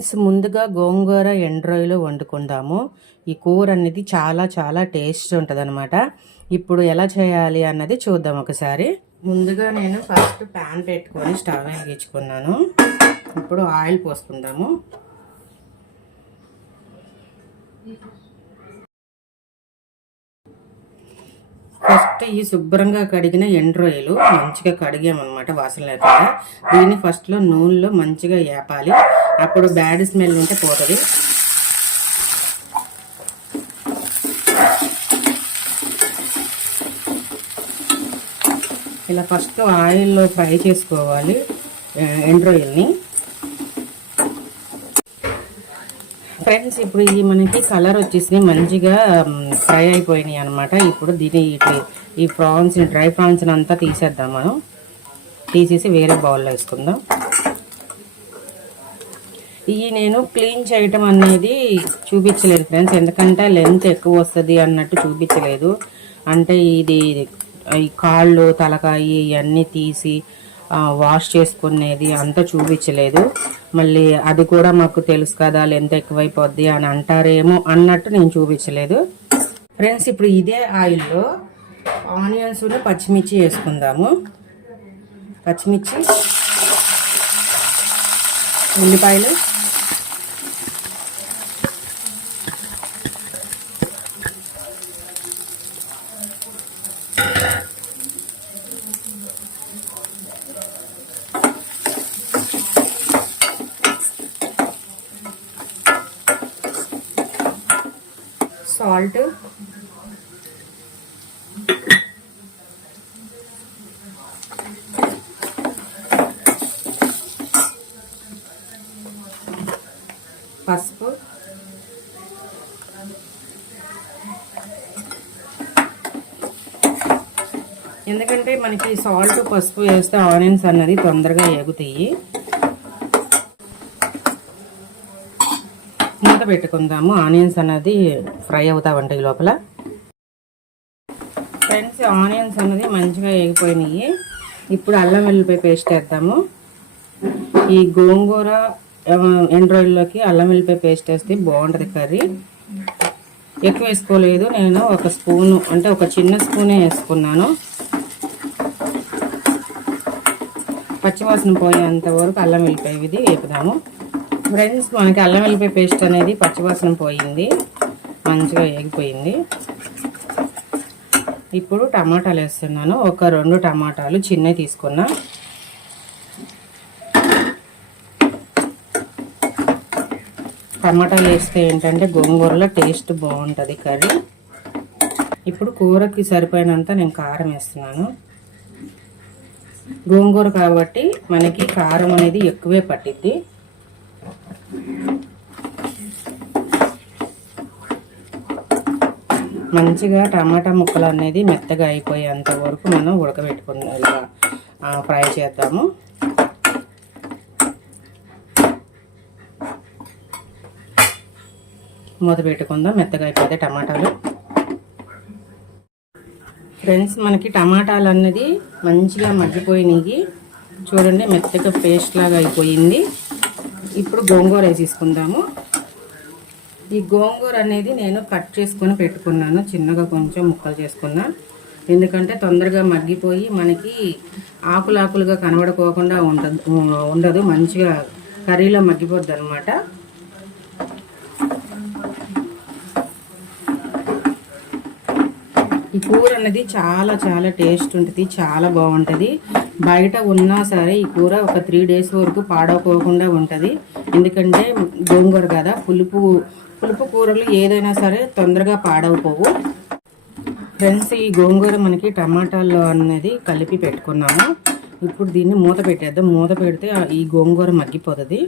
Friends, ముందుగా గోంగూర ఎండ్రాయిలో వండుకుందాము. ఈ కూర అనేది చాలా చాలా టేస్ట్ ఉంటుంది అనమాట. ఇప్పుడు ఎలా చేయాలి అన్నది చూద్దాం ఒకసారి. ముందుగా నేను ఫస్ట్ ప్యాన్ పెట్టుకొని స్టవ్ వెలిగించుకున్నాను. ఇప్పుడు ఆయిల్ పోసుకుందాము. ఫస్ట్ ఈ శుభ్రంగా కడిగిన ఎండ్రాయిలు మంచిగా కడిగామన్నమాట, వాసన లేకుండా. దీన్ని ఫస్ట్లో నూనెలో మంచిగా వేపాలి, అప్పుడు బ్యాడ్ స్మెల్ ఉంటే పోతుంది. ఇలా ఫస్ట్ ఆయిల్లో ఫ్రై చేసుకోవాలి ఎండ్రాయిల్ని. ఫ్రెండ్స్, ఇప్పుడు ఈ మనకి కలర్ వచ్చేసి మంచిగా ఫ్రై అయిపోయినాయి అనమాట. ఇప్పుడు దీని ఈ ప్రాన్స్, డ్రై ప్రాన్స్ అంతా తీసేద్దాం. మనం తీసేసి వేరే బౌల్లో వేసుకుందాం. ఇవి నేను క్లీన్ చేయటం అనేది చూపించలేదు ఫ్రెండ్స్, ఎందుకంటే లెంత్ ఎక్కువ వస్తుంది అన్నట్టు చూపించలేదు. అంటే ఇది ఈ కాళ్ళు, తలకాయ ఇవన్నీ తీసి వాష్ చేసుకునేది అంతా చూపించలేదు. మళ్ళీ అది కూడా మాకు తెలుసు కదా, లెంత్ ఎక్కువైపోద్ది అని అంటారేమో అన్నట్టు నేను చూపించలేదు. ఫ్రెండ్స్, ఇప్పుడు ఇదే ఆయిల్లో ఆనియన్స్, పచ్చిమిర్చి వేసుకుందాము. పచ్చిమిర్చి, ఉల్లిపాయలు, సాల్ట్, పసుపు, ఎందుకంటే మనకి సాల్ట్, పసుపు వేస్తే ఆనియన్స్ అన్నది తొందరగా ఎగుతాయి. మూత పెట్టుకుందాము, ఆనియన్స్ అన్నది ఫ్రై అవుతా ఉంటాయి లోపల. ఫ్రెండ్స్, ఆనియన్స్ అన్నది మంచిగా ఎగిపోయినాయి. ఇప్పుడు అల్లం వెల్లుల్లిపాయ పేస్ట్ వేద్దాము. ఈ గోంగూర ఎండ్రాయిల్లోకి అల్లం వెల్లుల్లిపాయ పేస్ట్ వేస్తే బాగుంటుంది కర్రీ. ఎక్కువ వేసుకోలేదు నేను, ఒక స్పూను, అంటే ఒక చిన్న స్పూనే వేసుకున్నాను. పచ్చివాసన పోయేంత వరకు అల్లం వెల్లుల్లిపాయ ఇది వేపుదాము. ఫ్రెండ్స్, మనకి అల్లం వెల్లుల్లిపాయ పేస్ట్ అనేది పచ్చివాసన పోయింది, మంచిగా వేగిపోయింది. ఇప్పుడు టమాటాలు వేస్తున్నాను. ఒక 2 టమాటాలు చిన్నవి తీసుకున్నా. టమాటాలు వేస్తే ఏంటంటే గోంగూరలో టేస్ట్ బాగుంటుంది కర్రీ. ఇప్పుడు కూరకి సరిపోయినంత నేను కారం వేస్తున్నాను. గోంగూర కాబట్టి మనకి కారం అనేది ఎక్కువే పట్టిద్ది. మంచిగా టమాటా ముక్కలు అనేది మెత్తగా అయిపోయేంత వరకు మనం ఉడకబెట్టుకుందాం, ఇలా ఫ్రై చేద్దాము. మూత పెట్టుకుందాం, మెత్తగా అయిపోతే టమాటాలు. ఫ్రెండ్స్, మనకి టమాటాలు అన్నది మంచిగా మగ్గిపోయినాయి. చూడండి, మెత్తగా పేస్ట్ లాగా అయిపోయింది. ఇప్పుడు గోంగూర వేసేసుకుందాము. ఈ గోంగూర అనేది నేను కట్ చేసుకొని పెట్టుకున్నాను, చిన్నగా కొంచెం ముక్కలు చేసుకున్నా. ఎందుకంటే తొందరగా మగ్గిపోయి మనకి ఆకులుగా కనబడుకోకుండా ఉండదు, మంచిగా కర్రీలో మగ్గిపోద్ది అనమాట. ఈ కూర అనేది చాలా చాలా టేస్ట్ ఉంటుంది, చాలా బాగుంటుంది. బయట ఉన్నా సరే ఈ కూర ఒక 3 days వరకు పాడవకోకుండా ఉంటుంది. ఎందుకంటే గోంగూర కదా, పులుపు కూరలు ఏదైనా సరే తొందరగా పాడవపోవు. ఫ్రెండ్స్, ఈ గోంగూర మనకి టమాటాల్లో అనేది కలిపి పెట్టుకున్నాము. ఇప్పుడు దీన్ని మూత పెట్టేద్దాం. మూత పెడితే ఈ గోంగూర మగ్గిపోతుంది.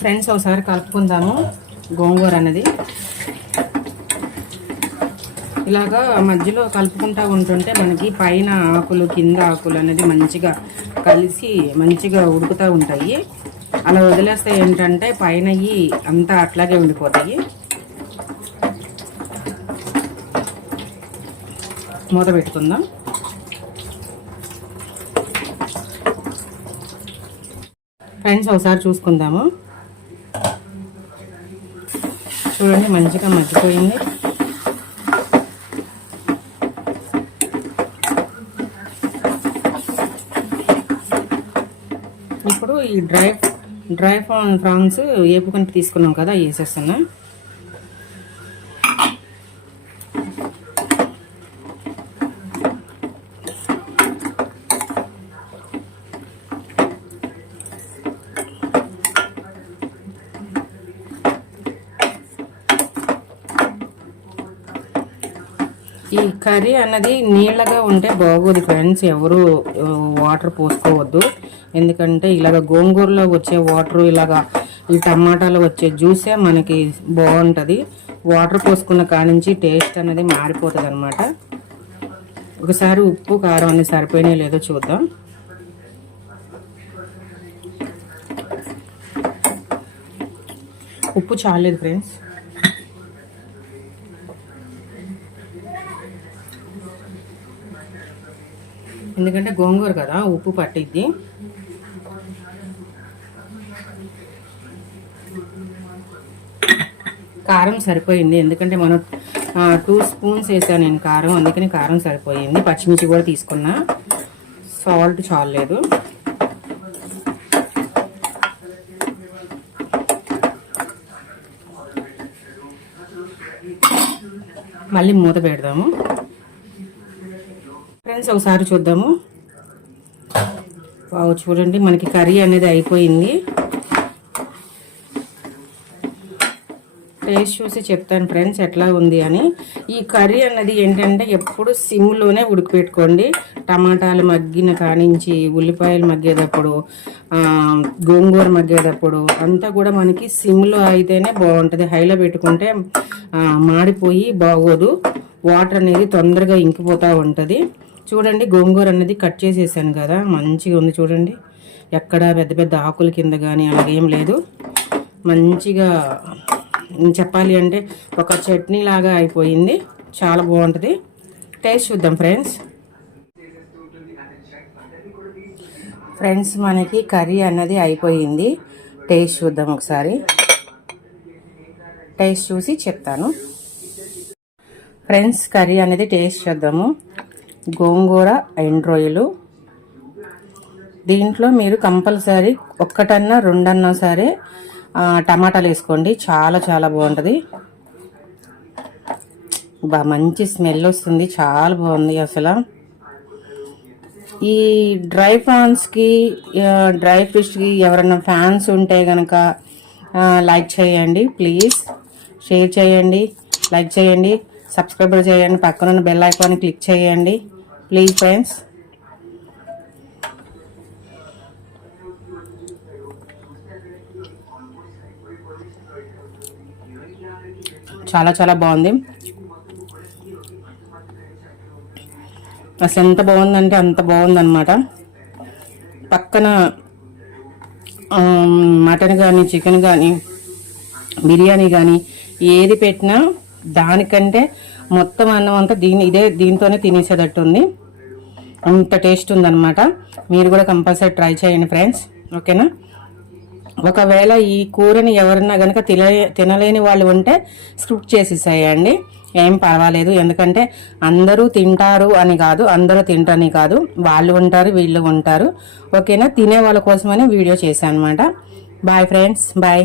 ఫ్రెండ్స్, ఒకసారి కలుపుకుందాము. గోంగూర అనేది ఇలాగా మధ్యలో కలుపుకుంటూ ఉంటుంటే మనకి పైన ఆకులు, కింద ఆకులు అనేది మంచిగా కలిసి మంచిగా ఉడుకుతూ ఉంటాయి. అలా వదిలేస్తే ఏంటంటే పైన అంతా అట్లాగే ఉండిపోతాయి. మూత పెట్టుకుందాం. ఫ్రెండ్స్ ఒకసారి చూసుకుందాము. చూడండి మంచిగా మగ్గిపోయింది. ఇప్పుడు ఈ డ్రై ప్రాన్స్ ఏపుకొని తీసుకున్నాం కదా, వేసేస్తున్నా. ఈ కర్రీ అన్నది నీళ్ళగా ఉంటే బాగోదు ఫ్రెండ్స్, ఎవరు వాటర్ పోసుకోవద్దు. ఎందుకంటే ఇలాగ గోంగూరలో వచ్చే వాటర్, ఇలాగా ఈ టమాటాలో వచ్చే జ్యూసే మనకి బాగుంటుంది. వాటర్ పోసుకున్న కానించి టేస్ట్ అనేది మారిపోతుంది అనమాట. ఒకసారి ఉప్పు కారం అన్ని సరిపోయినాయో లేదో చూద్దాం. ఉప్పు చాలేదు ఫ్రెండ్స్. ఎందుకంటే గోంగూర కదా, ఉప్పు పట్టిద్ది. కారం సరిపోయింది, ఎందుకంటే మనం 2 స్పూన్స్ వేసాను నేను కారం, అందుకని కారం సరిపోయింది. పచ్చిమిర్చి కూడా తీసుకున్నా, సాల్ట్ చాలేదు. మళ్ళీ మూత పెడదాము ఫ్రెండ్స్. ఒకసారి చూద్దాము. చూడండి మనకి కర్రీ అనేది అయిపోయింది. టేస్ట్ చూసి చెప్తాను ఫ్రెండ్స్ ఎట్లా ఉంది అని. ఈ కర్రీ అన్నది ఏంటంటే ఎప్పుడు సిమ్లోనే ఉడికిపెట్టుకోండి. టమాటాలు మగ్గిన కానించి, ఉల్లిపాయలు మగ్గేటప్పుడు, గోంగూర మగ్గేటప్పుడు అంతా కూడా మనకి సిమ్లో అయితేనే బాగుంటుంది. హైలో పెట్టుకుంటే మాడిపోయి బాగోదు. వాటర్ అనేది తొందరగా ఇంకిపోతూ ఉంటుంది. చూడండి గోంగూర అనేది కట్ చేసేసాను కదా, మంచిగా ఉంది చూడండి. ఎక్కడ పెద్ద పెద్ద ఆకుల కింద కానీ అలాగేం లేదు. మంచిగా చెప్పాలి అంటే ఒక చట్నీ లాగా అయిపోయింది. చాలా బాగుంటుంది. టేస్ట్ చూద్దాం ఫ్రెండ్స్. ఫ్రెండ్స్ మనకి కర్రీ అన్నది అయిపోయింది. టేస్ట్ చూద్దాం ఒకసారి. టేస్ట్ చూసి చెప్తాను ఫ్రెండ్స్. కర్రీ అనేది టేస్ట్ చేద్దాము. గోంగూర ఎండు రొయ్యలు, దీంట్లో మీరు కంపల్సరీ 1 2 సరే టమాటాలు వేసుకోండి. చాలా చాలా బాగుంటుంది. మంచి స్మెల్ వస్తుంది, చాలా బాగుంది అసలు. ఈ డ్రై ప్రాన్స్కి, డ్రై ఫిష్కి ఎవరైనా ఫ్యాన్స్ ఉంటే కనుక లైక్ చేయండి ప్లీజ్. షేర్ చేయండి, లైక్ చేయండి, సబ్స్క్రైబ్ చేయండి, పక్కన బెల్ ఐకాన్ క్లిక్ చేయండి ప్లీజ్ ఫ్రెండ్స్. చాలా చాలా బాగుంది. అసలు ఎంత బాగుందంటే అంత బాగుందన్నమాట. పక్కన మటన్ కానీ, చికెన్ కానీ, బిర్యానీ కానీ ఏది పెట్టినా దానికంటే మొత్తం అన్నం అంతా దీంతోనే తినేసేటట్టు ఉంది. అంత టేస్ట్ ఉందన్నమాట. మీరు కూడా కంపల్సరీ ట్రై చేయండి ఫ్రెండ్స్, ఓకేనా. ఒకవేళ ఈ కూరని ఎవరన్నా కనుక తినలేని వాళ్ళు ఉంటే స్కిప్ చేసేసేయండి, ఏం పర్వాలేదు. ఎందుకంటే అందరూ తింటారు అని కాదు, అందరూ తింటారని కాదు, వాళ్ళు ఉంటారు వీళ్ళు ఉంటారు, ఓకేనా. తినే వాళ్ళ కోసమని వీడియో చేశాను అనమాట. Bye friends, bye.